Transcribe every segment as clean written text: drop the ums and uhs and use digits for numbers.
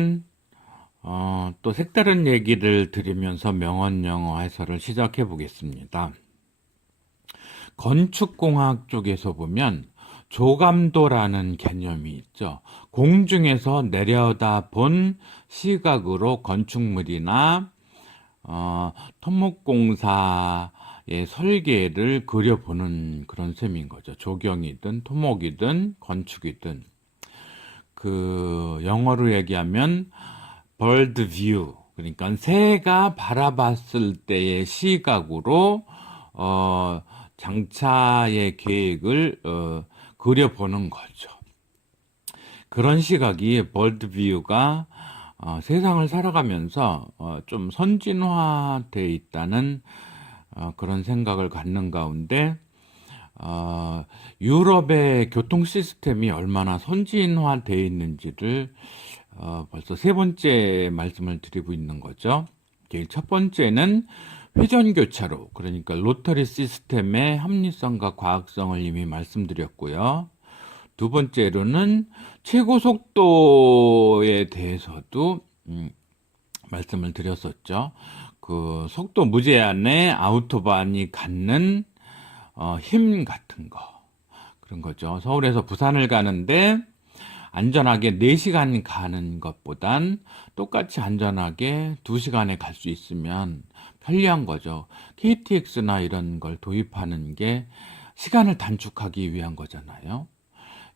오늘은 또 색다른 얘기를 드리면서 명언영어 해설을 시작해 보겠습니다. 건축공학 쪽에서 보면 조감도라는 개념이 있죠. 공중에서 내려다본 시각으로 건축물이나 토목공사의 설계를 그려보는 그런 셈인 거죠. 조경이든 토목이든 건축이든. 영어로 얘기하면 bird view, 그러니까 새가 바라봤을 때의 시각으로 장차의 계획을 그려보는 거죠. 그런 시각이 bird view가 세상을 살아가면서 좀 선진화되어 있다는 그런 생각을 갖는 가운데 유럽의 교통 시스템이 얼마나 선진화되어 있는지를 벌써 세 번째 말씀을 드리고 있는 거죠. 첫 번째는 회전교차로, 그러니까 로터리 시스템의 합리성과 과학성을 이미 말씀드렸고요. 두 번째로는 최고 속도에 대해서도 말씀을 드렸었죠. 그 속도 무제한의 아우토반이 갖는 힘 같은 거, 그런 거죠. 서울에서 부산을 가는데 안전하게 4시간 가는 것보단 똑같이 안전하게 2시간에 갈 수 있으면 편리한 거죠. KTX나 이런 걸 도입하는 게 시간을 단축하기 위한 거잖아요.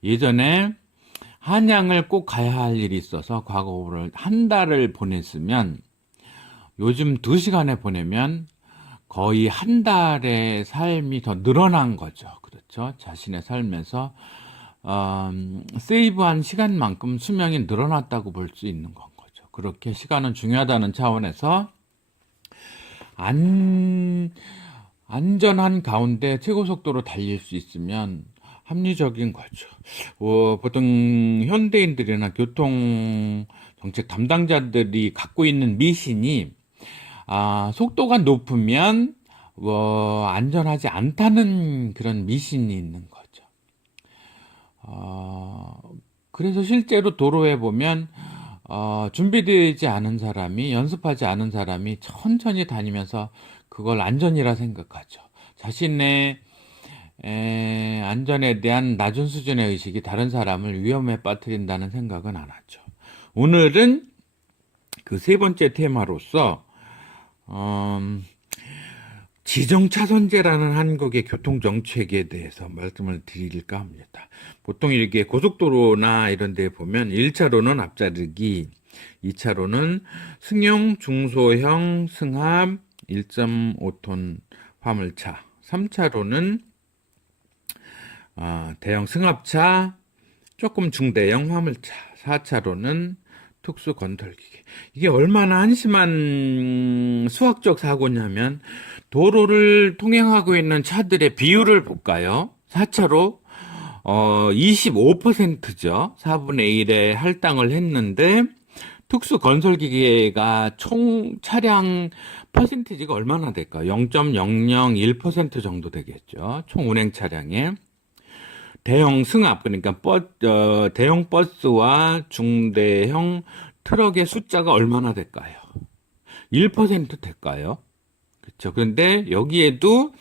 예전에 한양을 꼭 가야 할 일이 있어서 과거를 한 달을 보냈으면 요즘 2시간에 보내면 거의 한 달의 삶이 더 늘어난 거죠. 그렇죠. 자신의 삶에서 세이브한 시간만큼 수명이 늘어났다고 볼 수 있는 건 거죠. 그렇게 시간은 중요하다는 차원에서 안전한 가운데 최고 속도로 달릴 수 있으면 합리적인 거죠. 보통 현대인들이나 교통 정책 담당자들이 갖고 있는 미신이 속도가 높으면 안전하지 않다는 그런 미신이 있는 거죠. 그래서 실제로 도로에 보면 준비되지 않은 사람이, 연습하지 않은 사람이 천천히 다니면서 그걸 안전이라 생각하죠. 자신의 안전에 대한 낮은 수준의 의식이 다른 사람을 위험에 빠뜨린다는 생각은 안 하죠. 오늘은 그 세 번째 테마로서 지정차선제라는 한국의 교통정책에 대해서 말씀을 드릴까 합니다. 보통 이렇게 고속도로나 이런 데 보면 1차로는 앞자르기, 2차로는 승용, 중소형, 승합, 1.5톤 화물차, 3차로는 대형 승합차, 조금 중대형 화물차, 4차로는 특수 건설기계. 이게 얼마나 한심한 수학적 사고냐면 도로를 통행하고 있는 차들의 비율을 볼까요? 4차로 25%죠. 4분의 1에 할당을 했는데 특수 건설기계가 총 차량 퍼센티지가 얼마나 될까요? 0.001% 정도 되겠죠. 총 운행 차량에. 대형 승합, 그러니까 대형 버스와 중대형 트럭의 숫자가 얼마나 될까요? 1% 될까요? 그렇죠. 그런데 여기에도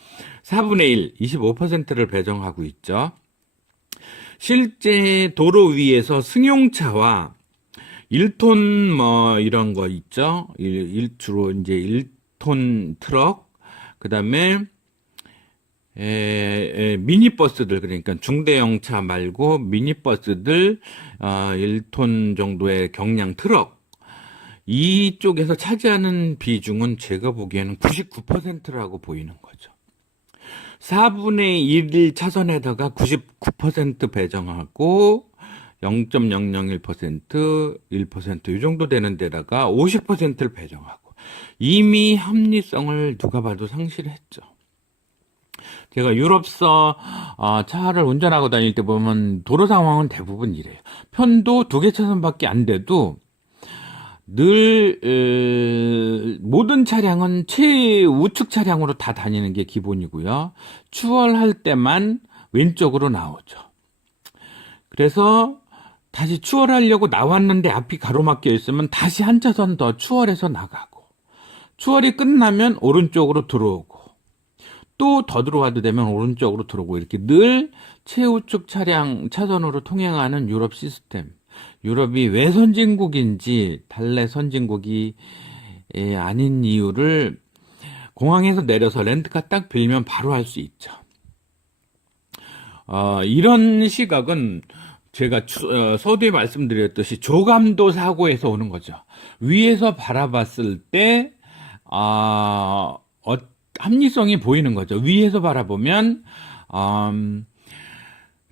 4분의 1, 25%를 배정하고 있죠. 실제 도로 위에서 승용차와 1톤 이런 거 있죠. 주로 이제 1톤 트럭, 그다음에 미니버스들, 그러니까 중대형 차 말고 미니버스들 1톤 정도의 경량 트럭, 이쪽에서 차지하는 비중은 제가 보기에는 99%라고 보이는 거죠. 4분의 1 차선에다가 99% 배정하고 0.001%, 1%, 이 정도 되는 데다가 50%를 배정하고 이미 합리성을 누가 봐도 상실했죠. 제가 유럽서 차를 운전하고 다닐 때 보면 도로 상황은 대부분 이래요. 편도 2개 차선밖에 안 돼도 늘 모든 차량은 최우측 차량으로 다 다니는 게 기본이고요. 추월할 때만 왼쪽으로 나오죠. 그래서 다시 추월하려고 나왔는데 앞이 가로막혀 있으면 다시 한 차선 더 추월해서 나가고, 추월이 끝나면 오른쪽으로 들어오고, 또 더 들어와도 되면 오른쪽으로 들어오고, 이렇게 늘 최우측 차량 차선으로 통행하는 유럽 시스템. 유럽이 왜 선진국인지, 달래 선진국이 아닌 이유를 공항에서 내려서 렌트카 딱 빌리면 바로 할 수 있죠. 이런 시각은 제가 서두에 말씀드렸듯이 조감도 사고에서 오는 거죠. 위에서 바라봤을 때 합리성이 보이는 거죠. 위에서 바라보면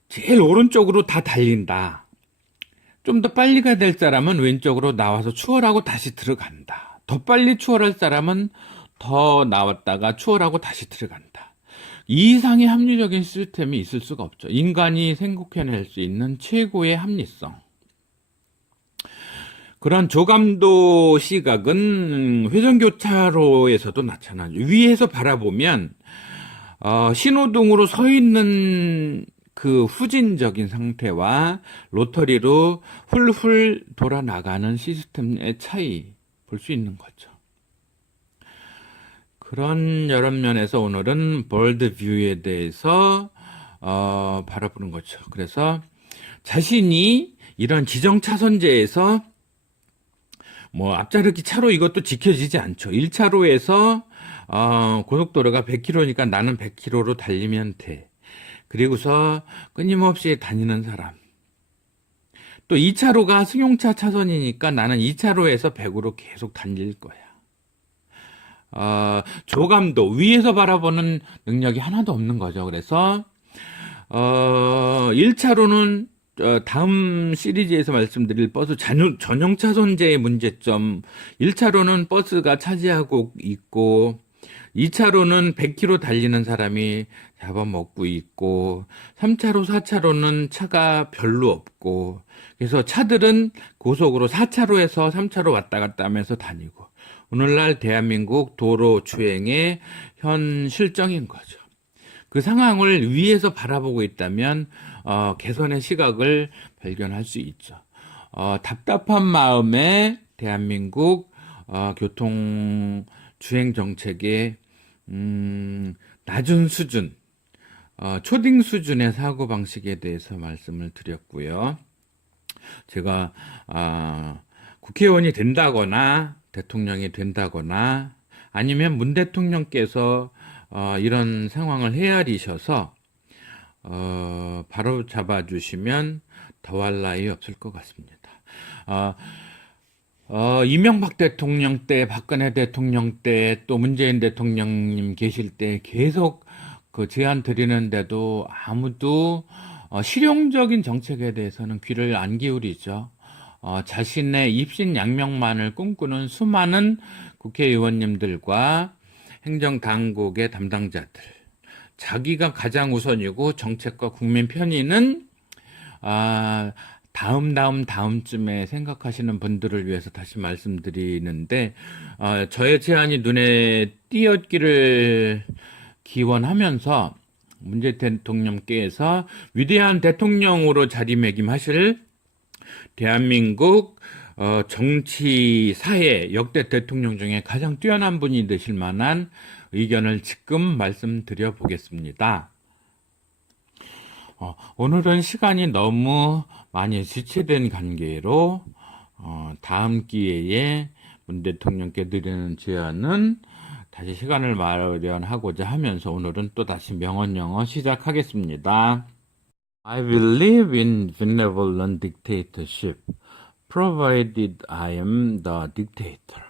제일 오른쪽으로 다 달린다. 좀 더 빨리 가야 될 사람은 왼쪽으로 나와서 추월하고 다시 들어간다. 더 빨리 추월할 사람은 더 나왔다가 추월하고 다시 들어간다. 이 이상의 합리적인 시스템이 있을 수가 없죠. 인간이 생각해낼 수 있는 최고의 합리성. 그런 조감도 시각은 회전교차로에서도 나타나죠. 위에서 바라보면 신호등으로 서 있는 그 후진적인 상태와 로터리로 훌훌 돌아 나가는 시스템의 차이 볼 수 있는 거죠. 그런 여러 면에서 오늘은 벌드 뷰에 대해서 바라보는 거죠. 그래서 자신이 이런 지정 차선제에서 뭐 앞자르기 차로 이것도 지켜지지 않죠. 1차로에서 고속도로가 100km니까 나는 100km로 달리면 돼. 그리고서 끊임없이 다니는 사람. 또 2차로가 승용차 차선이니까 나는 2차로에서 100으로 계속 달릴 거야. 조감도 위에서 바라보는 능력이 하나도 없는 거죠. 그래서 1차로는 다음 시리즈에서 말씀드릴 버스 전용 차선제의 문제점, 1차로는 버스가 차지하고 있고 2차로는 100km 달리는 사람이 잡아먹고 있고 3차로, 4차로는 차가 별로 없고, 그래서 차들은 고속으로 4차로에서 3차로 왔다 갔다 하면서 다니고, 오늘날 대한민국 도로 주행의 현 실정인 거죠. 그 상황을 위에서 바라보고 있다면 개선의 시각을 발견할 수 있죠. 답답한 마음에 대한민국 교통 주행 정책의 낮은 수준, 초딩 수준의 사고 방식에 대해서 말씀을 드렸고요. 제가 국회의원이 된다거나 대통령이 된다거나 아니면 문 대통령께서 이런 상황을 헤아리셔서 바로 잡아주시면 더할 나위 없을 것 같습니다. 이명박 대통령 때, 박근혜 대통령 때, 또 문재인 대통령님 계실 때 계속 그 제안 드리는데도 아무도 실용적인 정책에 대해서는 귀를 안 기울이죠. 자신의 입신양명만을 꿈꾸는 수많은 국회의원님들과 행정당국의 담당자들, 자기가 가장 우선이고 정책과 국민 편의는 다음쯤에 생각하시는 분들을 위해서 다시 말씀드리는데, 저의 제안이 눈에 띄었기를 기원하면서 문재인 대통령께서 위대한 대통령으로 자리매김하실 대한민국 정치 사회 역대 대통령 중에 가장 뛰어난 분이 되실 만한 의견을 지금 말씀드려 보겠습니다. 오늘은 시간이 너무 많이 지체된 관계로 다음 기회에 문 대통령께 드리는 제안은 다시 시간을 마련하고자 하면서 오늘은 또 다시 명언 영어 시작하겠습니다. I believe in benevolent dictatorship, provided I am the dictator.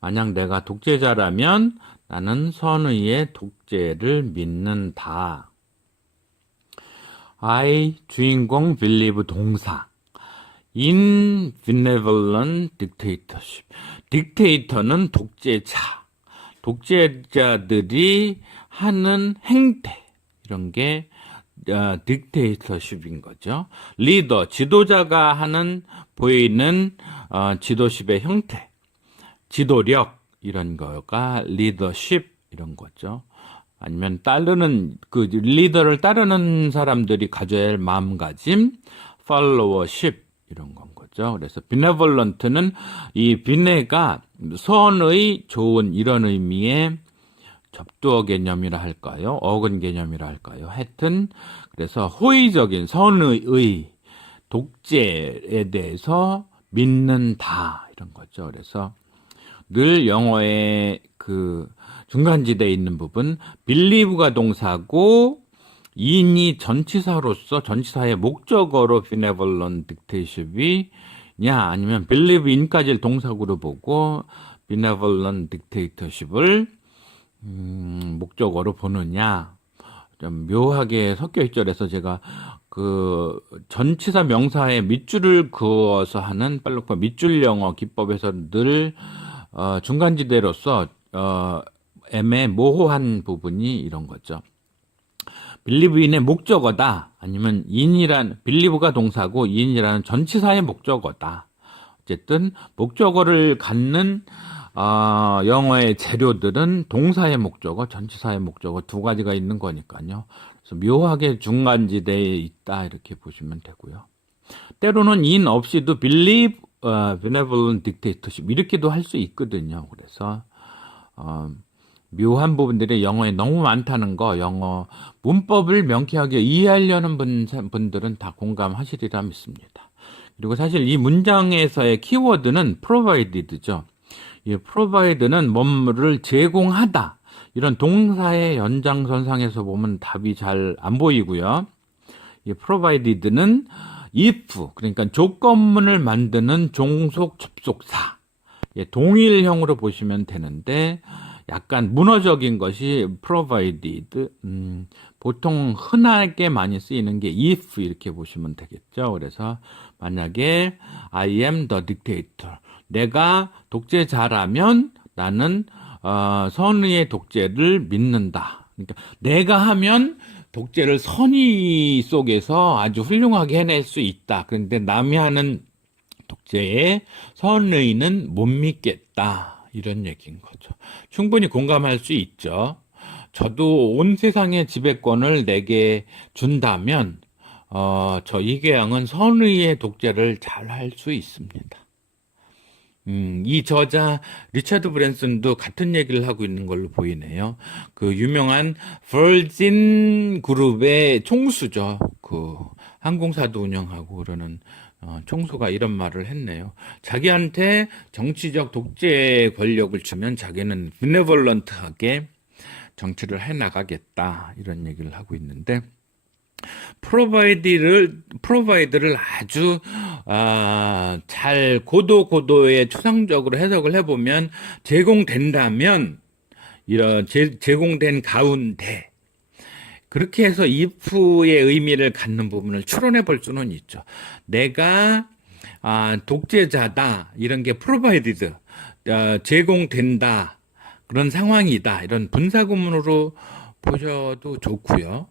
만약 내가 독재자라면 나는 선의의 독재를 믿는다. I 주인공 believe 동사 in benevolent dictatorship. 딕테이터는 독재자. 독재자들이 하는 행태 이런 게 딕테이터십인 거죠. 리더 지도자가 하는 보이는 지도십의 형태, 지도력 이런 거가 리더십 이런 거죠. 아니면 따르는 그 리더를 따르는 사람들이 가져야 할 마음가짐, 팔로워십 이런 건 거죠. 그래서 benevolent는 이 비네가 선의, 좋은 이런 의미의 접두어 개념이라 할까요? 어근 개념이라 할까요? 하여튼 그래서 호의적인 선의 독재에 대해서 믿는다 이런 거죠. 그래서 늘 영어의 그 중간지대에 있는 부분 believe가 동사고 인이 전치사로서 전치사의 목적어로 benevolent dictatorship이냐 아니면 believe in까지를 동사구로 보고 benevolent dictatorship을 목적어로 보느냐 좀 묘하게 섞여 있죠. 그래서 제가 그 전치사 명사에 밑줄을 그어서 하는 팔로파 밑줄 영어 기법에서 늘 중간지대로서 애매모호한 부분이 이런 거죠. 빌리브인의 목적어다 아니면 인이란 빌리브가 동사고 인이라는 전치사의 목적어다. 어쨌든 목적어를 갖는 영어의 재료들은 동사의 목적어, 전치사의 목적어 두 가지가 있는 거니까요. 그래서 묘하게 중간지대에 있다 이렇게 보시면 되고요. 때로는 인 없이도 believe benevolent dictatorship 이렇게도 할 수 있거든요. 그래서 묘한 부분들이 영어에 너무 많다는 거 영어 문법을 명쾌하게 이해하려는 분들은 다 공감하시리라 믿습니다. 그리고 사실 이 문장에서의 키워드는 provided죠. 이 provide는 뭐를 제공하다. 이런 동사의 연장선상에서 보면 답이 잘 안 보이고요. 이 provided는 if, 그러니까 조건문을 만드는 종속 접속사. 동일형으로 보시면 되는데 약간 문어적인 것이 provided. 보통 흔하게 많이 쓰이는 게 if 이렇게 보시면 되겠죠. 그래서 만약에 I am the dictator. 내가 독재자라면 나는 선의의 독재를 믿는다. 그러니까 내가 하면 독재를 선의 속에서 아주 훌륭하게 해낼 수 있다. 그런데 남이 하는 독재에 선의는 못 믿겠다. 이런 얘기인 거죠. 충분히 공감할 수 있죠. 저도 온 세상의 지배권을 내게 준다면 저 이계양은 선의의 독재를 잘 할 수 있습니다. 이 저자 리차드 브랜슨도 같은 얘기를 하고 있는 걸로 보이네요. 그 유명한 버진 그룹의 총수죠. 그 항공사도 운영하고 그러는 총수가 이런 말을 했네요. 자기한테 정치적 독재 권력을 주면 자기는 비네벌런트하게 정치를 해나가겠다 이런 얘기를 하고 있는데 프로바이드를 아주 잘 고도의 추상적으로 해석을 해보면 제공된다면 이런 제공된 가운데 그렇게 해서 if의 의미를 갖는 부분을 추론해 볼 수는 있죠. 내가 독재자다 이런 게 provided 제공된다 그런 상황이다 이런 분사구문으로 보셔도 좋고요.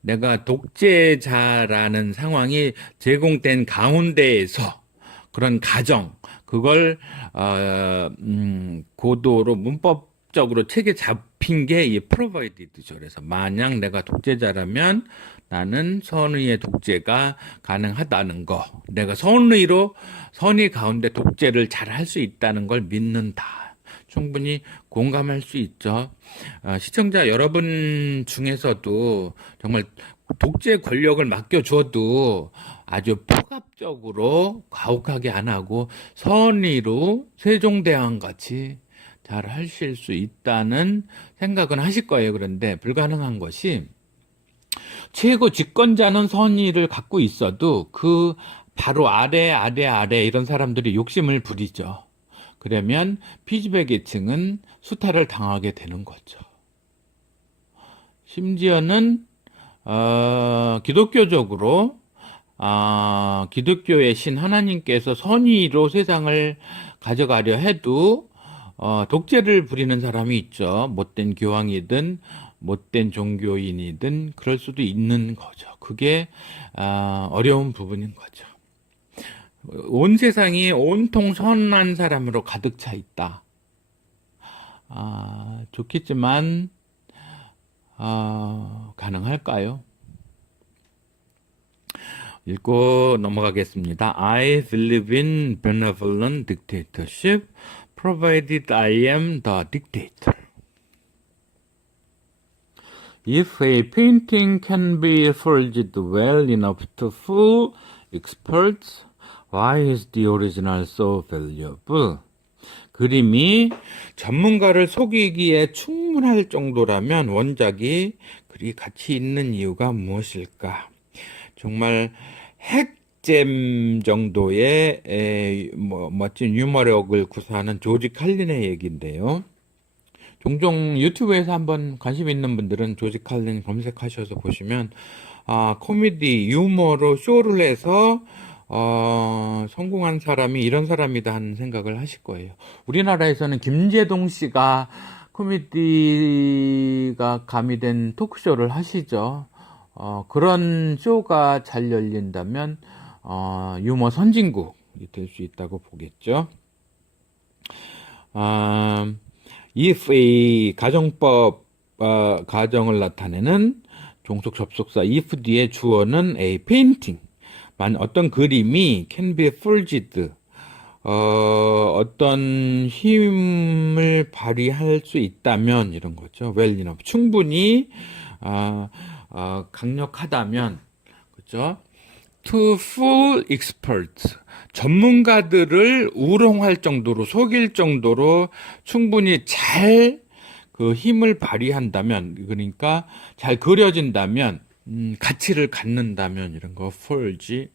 내가 독재자라는 상황이 제공된 가운데에서 그런 가정 그걸 고도로 문법적으로 책에 잡힌 게 이 provided죠. 그래서 만약 내가 독재자라면 나는 선의의 독재가 가능하다는 거, 내가 선의 가운데 독재를 잘 할 수 있다는 걸 믿는다. 충분히 공감할 수 있죠. 시청자 여러분 중에서도 정말 독재 권력을 맡겨줘도 아주 폭압적으로 가혹하게 안 하고 선의로 세종대왕 같이 잘 하실 수 있다는 생각은 하실 거예요. 그런데 불가능한 것이 최고 집권자는 선의를 갖고 있어도 그 바로 아래 이런 사람들이 욕심을 부리죠. 그러면 피지배 계층은 수탈을 당하게 되는 거죠. 심지어는 기독교적으로 기독교의 신 하나님께서 선의로 세상을 가져가려 해도 독재를 부리는 사람이 있죠. 못된 교황이든 못된 종교인이든 그럴 수도 있는 거죠. 그게 어려운 부분인 거죠. 온 세상이 온통 선한 사람으로 가득 차 있다. 좋겠지만 가능할까요? 읽고 넘어가겠습니다. I believe in benevolent dictatorship, provided I am the dictator. If a painting can be forged well enough to fool experts, why is the original so valuable? 그림이 전문가를 속이기에 충분할 정도라면 원작이 그리 가치 있는 이유가 무엇일까? 정말 핵잼 정도의 멋진 유머력을 구사하는 조지 칼린의 얘기인데요. 종종 유튜브에서 한번 관심 있는 분들은 조지 칼린 검색하셔서 보시면 코미디 유머로 쇼를 해서 성공한 사람이 이런 사람이다 하는 생각을 하실 거예요. 우리나라에서는 김재동 씨가 코미디가 가미된 토크쇼를 하시죠. 그런 쇼가 잘 열린다면 유머 선진국이 될 수 있다고 보겠죠. if a 가정법 가정을 나타내는 종속 접속사 if 뒤에 주어는 a painting 어떤 그림이 can be forged 어떤 힘을 발휘할 수 있다면 이런 거죠. well enough 충분히 강력하다면 그렇죠. to fool experts 전문가들을 우롱할 정도로 속일 정도로 충분히 잘 그 힘을 발휘한다면 그러니까 잘 그려진다면 가치를 갖는다면 이런 거 forged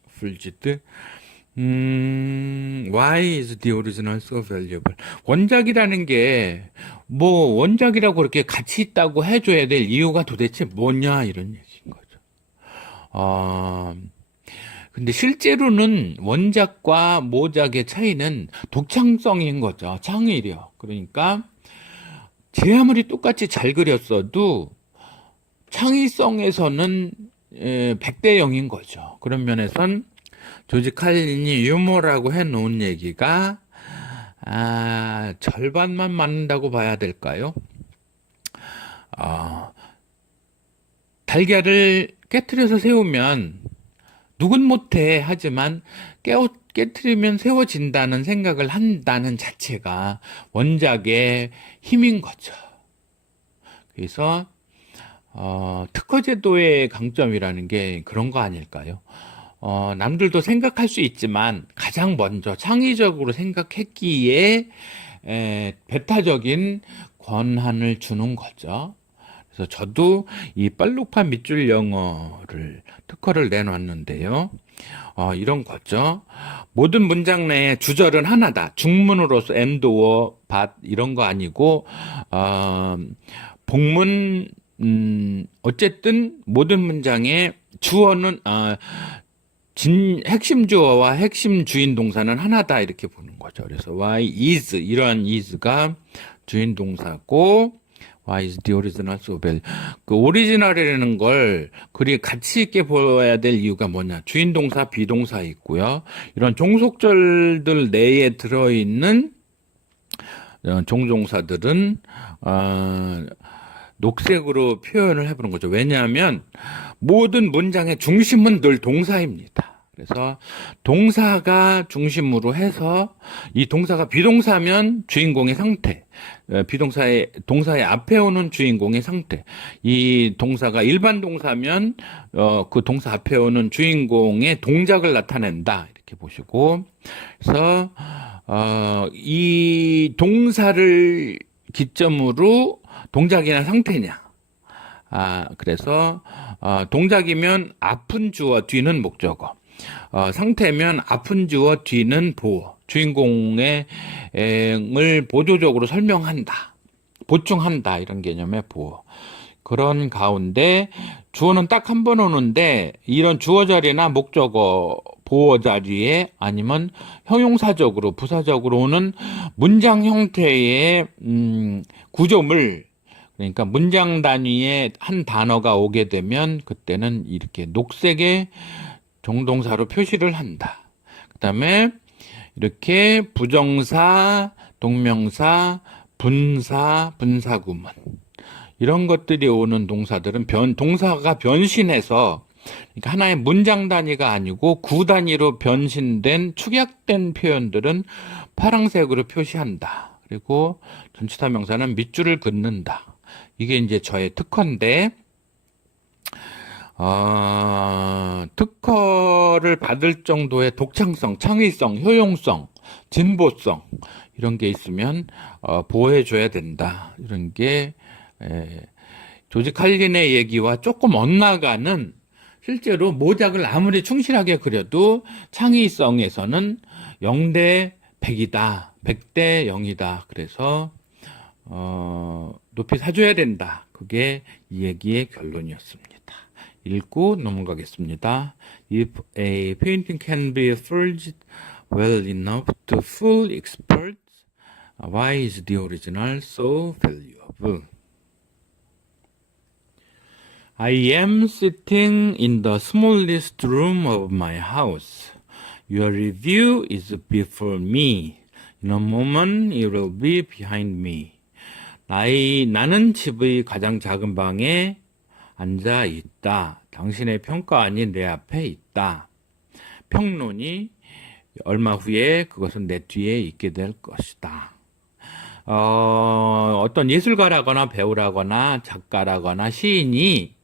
why is the original so valuable? 원작이라는 게 뭐 원작이라고 그렇게 가치 있다고 해줘야 될 이유가 도대체 뭐냐 이런 얘기인 거죠. 근데 실제로는 원작과 모작의 차이는 독창성인 거죠. 창의력. 그러니까 제 아무리 똑같이 잘 그렸어도 창의성에서는 100대 0인 거죠. 그런 면에선 조지 칼린이 유머라고 해놓은 얘기가 절반만 맞는다고 봐야 될까요? 달걀을 깨트려서 세우면 누군 못해 하지만 깨트리면 세워진다는 생각을 한다는 자체가 원작의 힘인 거죠. 그래서 특허제도의 강점이라는 게 그런 거 아닐까요? 남들도 생각할 수 있지만 가장 먼저 창의적으로 생각했기에 배타적인 권한을 주는 거죠. 그래서 저도 이 빨록파 밑줄 영어를 특허를 내놨는데요. 이런 거죠. 모든 문장 내에 주절은 하나다. 중문으로서 and, or, but 이런 거 아니고 복문 어쨌든 모든 문장에 주어는 핵심 주어와 핵심 주인 동사는 하나다 이렇게 보는 거죠. 그래서 why is 이러한 is가 주인 동사고 why is the original so valuable? 그 오리지널이라는 걸 그리 가치 있게 보아야 될 이유가 뭐냐? 주인 동사, 비동사 있고요. 이런 종속절들 내에 들어있는 종종사들은 녹색으로 표현을 해보는 거죠. 왜냐하면 모든 문장의 중심은 늘 동사입니다. 그래서 동사가 중심으로 해서 이 동사가 비동사면 주인공의 상태, 동사의 앞에 오는 주인공의 상태, 이 동사가 일반 동사면 그 동사 앞에 오는 주인공의 동작을 나타낸다 이렇게 보시고, 그래서 이 동사를 기점으로 동작이나 상태냐. 그래서 동작이면 앞은 주어 뒤는 목적어. 상태면 앞은 주어 뒤는 보어. 주인공의 을 보조적으로 설명한다. 보충한다. 이런 개념의 보어. 그런 가운데 주어는 딱 한 번 오는데 이런 주어 자리나 목적어 보어 자리에 아니면 형용사적으로 부사적으로 오는 문장 형태의 구조물 그러니까 문장 단위에 한 단어가 오게 되면 그때는 이렇게 녹색의 종동사로 표시를 한다. 그 다음에 이렇게 부정사, 동명사, 분사, 분사구문 이런 것들이 오는 동사들은 동사가 변신해서 그러니까 하나의 문장 단위가 아니고 구 단위로 변신된 축약된 표현들은 파란색으로 표시한다. 그리고 전치사 명사는 밑줄을 긋는다. 이게 이제 저의 특허인데, 특허를 받을 정도의 독창성, 창의성, 효용성, 진보성 이런 게 있으면 보호해줘야 된다. 이런 게 조지 칼린의 얘기와 조금 엇나가는, 실제로 모작을 아무리 충실하게 그려도 창의성에서는 0대 100이다. 100대 0이다. 그래서 높이 사줘야 된다. 그게 이 얘기의 결론이었습니다. 읽고 넘어가겠습니다. If a painting can be forged well enough to fool experts, why is the original so valuable? I am sitting in the smallest room of my house. Your review is before me. In a moment it will be behind me. 나는 집의 가장 작은 방에 앉아 있다. 당신의 평가안이 내 앞에 있다. 평론이 얼마 후에 그것은 내 뒤에 있게 될 것이다. 어떤 예술가라거나 배우라거나 작가라거나 시인이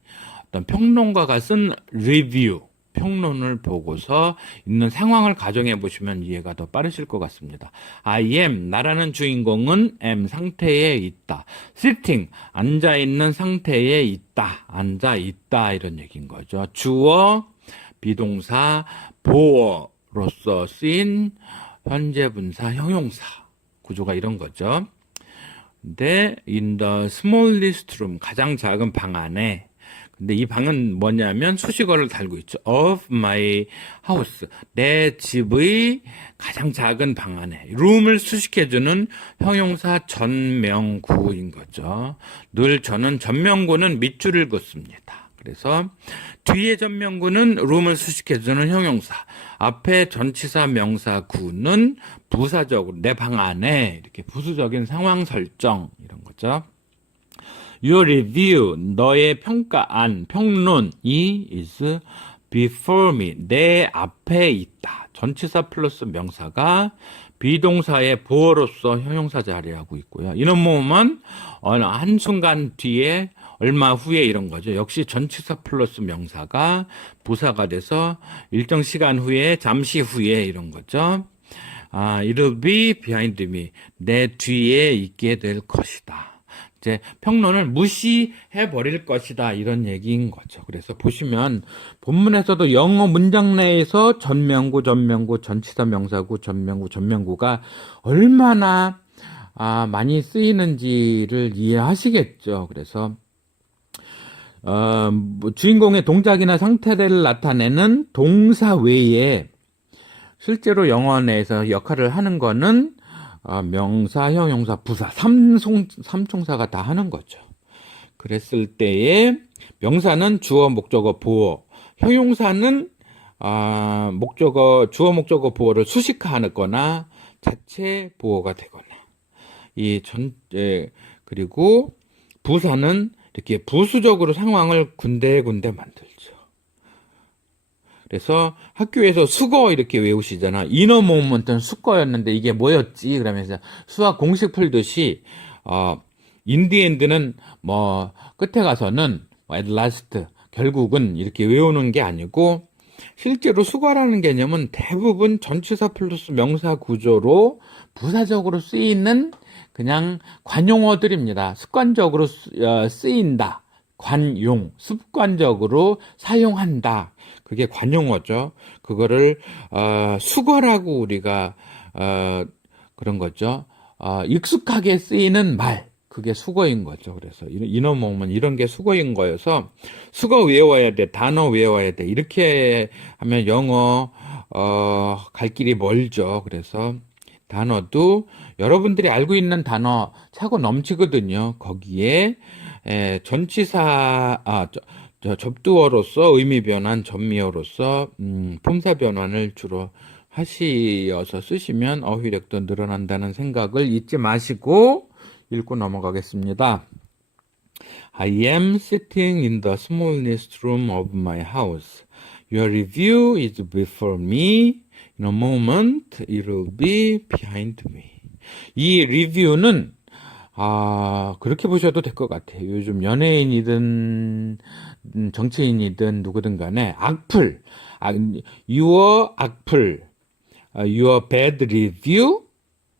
어떤 평론가가 쓴 리뷰, 평론을 보고서 있는 상황을 가정해 보시면 이해가 더 빠르실 것 같습니다. I am, 나라는 주인공은 am 상태에 있다. sitting, 앉아있는 상태에 있다. 앉아있다 이런 얘기인 거죠. 주어, 비동사, 보어로서 쓰인 현재 분사, 형용사 구조가 이런 거죠. 근데 in the smallest room, 가장 작은 방 안에, 근데 이 방은 뭐냐면 수식어를 달고 있죠. of my house. 내 집의 가장 작은 방 안에. room을 수식해주는 형용사 전명구인 거죠. 늘 저는 전명구는 밑줄을 긋습니다. 그래서 뒤에 전명구는 room을 수식해주는 형용사. 앞에 전치사 명사 구는 부사적으로 내 방 안에 이렇게 부수적인 상황 설정 이런 거죠. Your review, 너의 평가안, 평론이 is before me, 내 앞에 있다. 전치사 플러스 명사가 비동사의 보어로서 형용사 자리하고 있고요. 이런 모음은 어느 한순간 뒤에 얼마 후에 이런 거죠. 역시 전치사 플러스 명사가 부사가 돼서 일정 시간 후에, 잠시 후에 이런 거죠. It'll be behind me, 내 뒤에 있게 될 것이다. 이제 평론을 무시해 버릴 것이다 이런 얘기인 거죠. 그래서 보시면 본문에서도 영어 문장 내에서 전명구, 전치사 명사구, 전명구가 얼마나 많이 쓰이는지를 이해하시겠죠. 그래서 주인공의 동작이나 상태를 나타내는 동사 외에 실제로 영어 내에서 역할을 하는 거는 명사, 형용사, 부사, 삼총사가 다 하는 거죠. 그랬을 때에 명사는 주어, 목적어, 보어, 형용사는 주어, 목적어, 보어를 수식하거나 자체 보어가 되거나 그리고 부사는 이렇게 부수적으로 상황을 군데군데 만들죠. 그래서 학교에서 수거 이렇게 외우시잖아. 이너 모먼트는 수거였는데 이게 뭐였지? 그러면서 수학 공식 풀듯이 인디엔드는 뭐 끝에 가서는 at last 결국은 이렇게 외우는 게 아니고 실제로 수거라는 개념은 대부분 전치사 플러스 명사 구조로 부사적으로 쓰이는 그냥 관용어들입니다. 습관적으로 쓰인다. 관용, 습관적으로 사용한다. 그게 관용어죠. 그거를 수거라고 우리가 그런 거죠. 익숙하게 쓰이는 말, 그게 수거인 거죠. 그래서 인어 모으면 이런 게 수거인 거여서 수거 외워야 돼, 단어 외워야 돼. 이렇게 하면 영어 갈 길이 멀죠. 그래서 단어도 여러분들이 알고 있는 단어 차고 넘치거든요. 거기에 전치사 접두어로서 의미 변환, 전미어로서 품사 변환을 주로 하시어서 쓰시면 어휘력도 늘어난다는 생각을 잊지 마시고 읽고 넘어가겠습니다. I am sitting in the smallest room of my house. Your review is before me. In a moment, it will be behind me. 이 리뷰는 그렇게 보셔도 될 것 같아요. 요즘 연예인이든 정치인이든 누구든 간에 악플, your 악플, your bad review,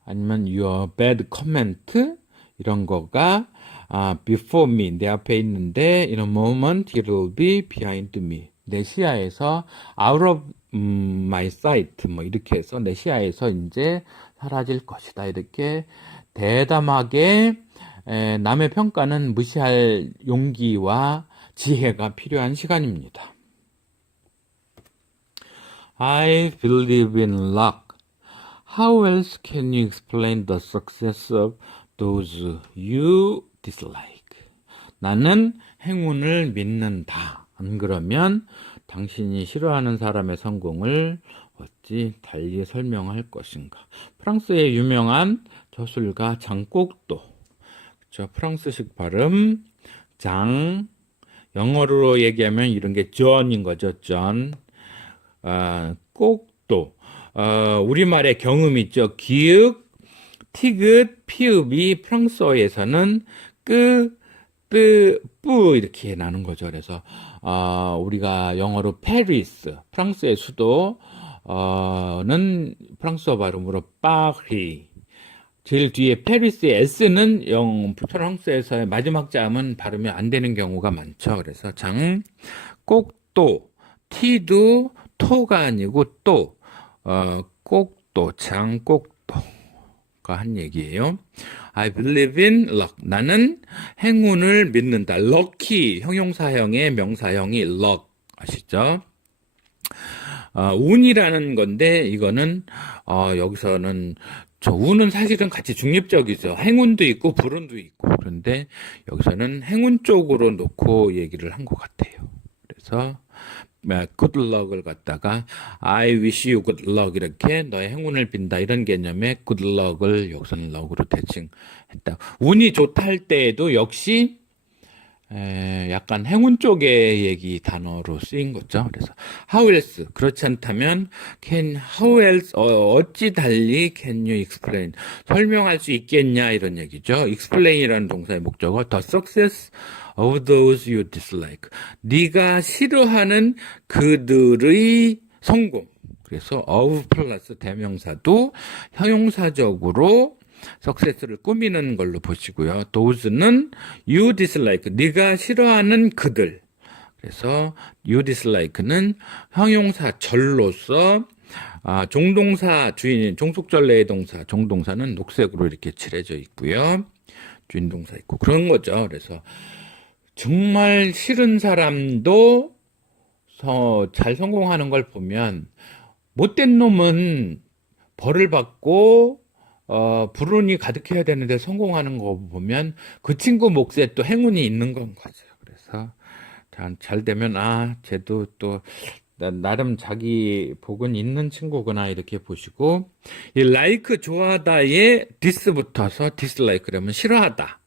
아니면 your bad comment, 이런 거가 before me, 내 앞에 있는데 in a moment it will be behind me. 내 시야에서 out of my sight, 뭐 이렇게 해서 내 시야에서 이제 사라질 것이다. 이렇게 대담하게 남의 평가는 무시할 용기와 지혜가 필요한 시간입니다. I believe in luck. How else can you explain the success of those you dislike? 나는 행운을 믿는다. 안 그러면 당신이 싫어하는 사람의 성공을 어찌 달리 설명할 것인가? 프랑스의 유명한 저술가 장곡도. 그렇죠? 프랑스식 발음 장, 영어로 얘기하면 이런 게 존인 거죠. 존. 꼭도. 우리말의 경음 있죠. 기읍, 티귿, 피읍이 프랑스어에서는 뿌 이렇게 나는 거죠. 그래서 우리가 영어로 페리스, 프랑스의 수도는 프랑스어 발음으로 파리. 제일 뒤에 페리스의 S는 프랑스에서의 마지막 자음은 발음이 안 되는 경우가 많죠. 그래서 장, 꼭도, 티도 토가 아니고 또, 꼭도, 장꼭도가 한 얘기예요. I believe in luck. 나는 행운을 믿는다. lucky, 형용사형의 명사형이 luck. 아시죠? 운이라는 건데, 이거는, 여기서는, 운은 사실은 같이 중립적이죠. 행운도 있고, 불운도 있고. 그런데, 여기서는 행운 쪽으로 놓고 얘기를 한 것 같아요. 그래서, good luck을 갖다가 I wish you good luck 이렇게 너의 행운을 빈다 이런 개념의 good luck을 여기서는 luck으로 대칭했다. 운이 좋다 할 때에도 역시 약간 행운 쪽의 얘기 단어로 쓰인 거죠. 그래서 how else 그렇지 않다면 how else 어찌 달리 can you explain 설명할 수 있겠냐 이런 얘기죠. explain이라는 동사의 목적어 the success of those you dislike. 네가 싫어하는 그들의 성공. 그래서 of 플러스 대명사도 형용사적으로 success를 꾸미는 걸로 보시고요. those는 you dislike. 네가 싫어하는 그들. 그래서 you dislike는 형용사 절로서 종동사 주인 종속전래의 동사 종동사는 녹색으로 이렇게 칠해져 있고요. 주인동사 있고 그런 거죠. 그래서 정말 싫은 사람도 잘 성공하는 걸 보면 못된 놈은 벌을 받고 불운이 가득해야 되는데 성공하는 거 보면 그 친구 몫에 또 행운이 있는 건 거죠. 그래서 잘 되면 쟤도 또 나름 자기 복은 있는 친구구나 이렇게 보시고 이 like 좋아하다에 dis 붙어서 dislike 그러면 싫어하다.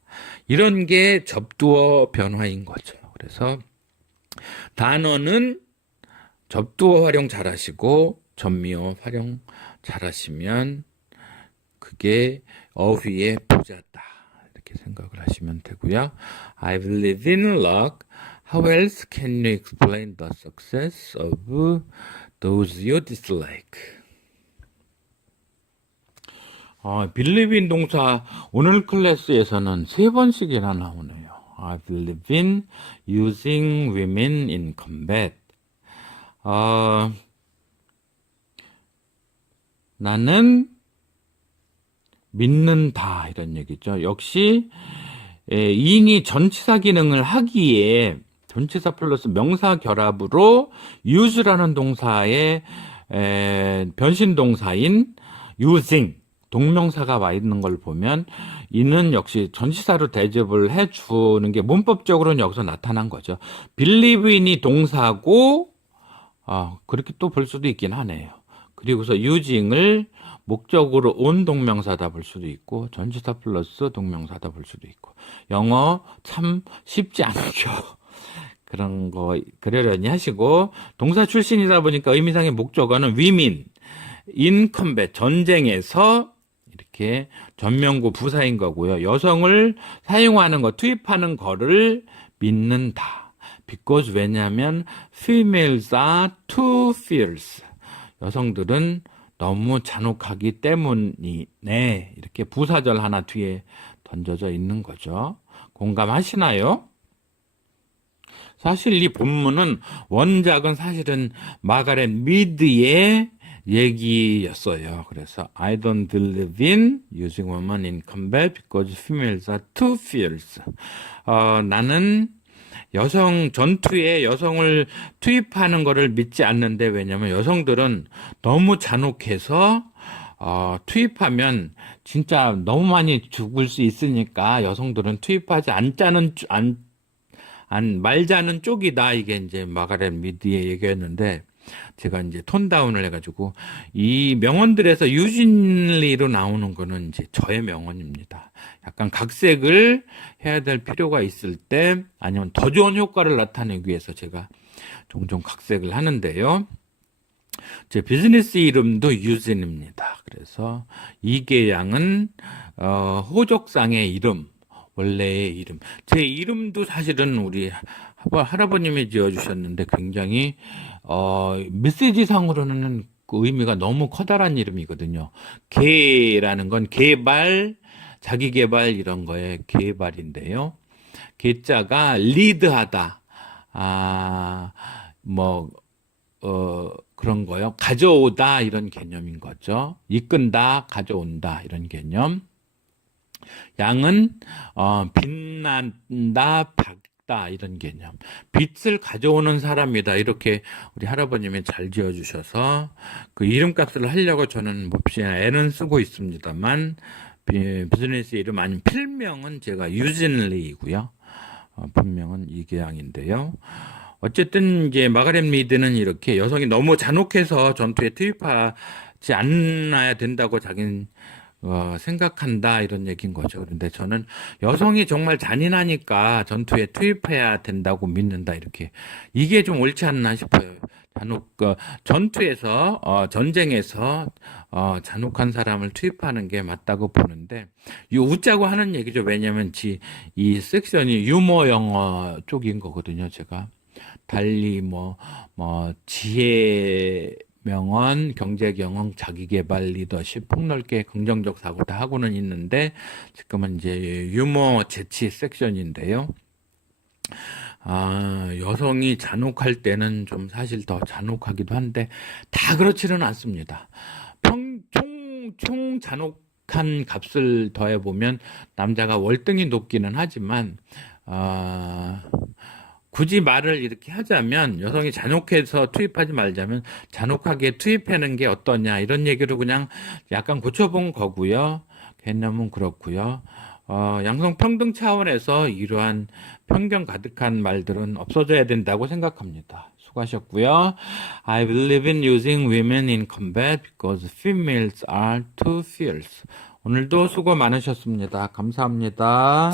이런 게 접두어 변화인 거죠. 그래서 단어는 접두어 활용 잘하시고 전미어 활용 잘하시면 그게 어휘의 보자다. 이렇게 생각을 하시면 되고요. I believe in luck. How else can you explain the success of those you dislike? believe in 동사 오늘 클래스에서는 3번씩이나 나오네요. I believe in using women in combat. 나는 믿는다 이런 얘기죠. 역시 인이 전치사 기능을 하기에 전치사 플러스 명사 결합으로 use라는 동사의 변신 동사인 using 동명사가 와 있는 걸 보면 이는 역시 전치사로 대접을 해주는 게 문법적으로는 여기서 나타난 거죠. believe in이 동사고 그렇게 또 볼 수도 있긴 하네요. 그리고서 using을 목적으로 온 동명사다 볼 수도 있고 전치사 플러스 동명사다 볼 수도 있고 영어 참 쉽지 않죠. 그런 거 그러려니 하시고 동사 출신이다 보니까 의미상의 목적어는 위민, 인컴뱃, 전쟁에서 이렇게 전명구 부사인 거고요. 여성을 사용하는 거, 투입하는 거를 믿는다. because 왜냐하면 females are too fierce. 여성들은 너무 잔혹하기 때문이네. 이렇게 부사절 하나 뒤에 던져져 있는 거죠. 공감하시나요? 사실 이 본문은 원작은 사실은 마가렛 미드의 얘기였어요. 그래서 I don't believe in using women in combat because females are too fierce. 나는 여성 전투에 여성을 투입하는 거를 믿지 않는데 왜냐면 여성들은 너무 잔혹해서 투입하면 진짜 너무 많이 죽을 수 있으니까 여성들은 투입하지 말자는 쪽이다. 이게 이제 마가렛 미드의 얘기였는데 제가 이제 톤 다운을 해가지고 이 명언들에서 유진리로 나오는 거는 이제 저의 명언입니다. 약간 각색을 해야 될 필요가 있을 때 아니면 더 좋은 효과를 나타내기 위해서 제가 종종 각색을 하는데요. 제 비즈니스 이름도 유진입니다. 그래서 이계양은 호적상의 이름, 원래의 이름. 제 이름도 사실은 우리 할아버님이 지어주셨는데 굉장히 메시지상으로는 그 의미가 너무 커다란 이름이거든요. 개라는 건 개발, 자기개발 이런 거에 개발인데요. 개자가 리드하다, 그런 거요. 가져오다 이런 개념인 거죠. 이끈다, 가져온다 이런 개념. 양은 빛난다, 밝다 이런 개념. 빛을 가져오는 사람이다 이렇게 우리 할아버님이 잘 지어주셔서 그 이름값을 하려고 저는 몹시 애는 쓰고 있습니다만 비즈니스 이름 아닌 필명은 제가 유진리이고요. 본명은 이계양인데요. 어쨌든 이제 마가렛 미드는 이렇게 여성이 너무 잔혹해서 전투에 투입하지 않아야 된다고 자기는 생각한다 이런 얘기인 거죠. 그런데 저는 여성이 정말 잔인하니까 전투에 투입해야 된다고 믿는다 이렇게 이게 좀 옳지 않나 싶어요. 전투에서 전쟁에서 잔혹한 사람을 투입하는 게 맞다고 보는데 이 웃자고 하는 얘기죠. 왜냐하면 이 섹션이 유머 영어 쪽인 거거든요. 제가 달리 지혜 명언, 경제 경영, 자기개발, 리더십, 폭넓게 긍정적 사고 다 하고는 있는데 지금은 이제 유머 재치 섹션인데요. 여성이 잔혹할 때는 좀 사실 더 잔혹하기도 한데 다 그렇지는 않습니다. 총 잔혹한 값을 더해보면 남자가 월등히 높기는 하지만 굳이 말을 이렇게 하자면 여성이 잔혹해서 투입하지 말자면 잔혹하게 투입하는 게 어떠냐 이런 얘기로 그냥 약간 고쳐본 거고요. 개념은 그렇고요. 양성평등 차원에서 이러한 편견 가득한 말들은 없어져야 된다고 생각합니다. 수고하셨고요. I believe in using women in combat because females are too fierce. 오늘도 수고 많으셨습니다. 감사합니다.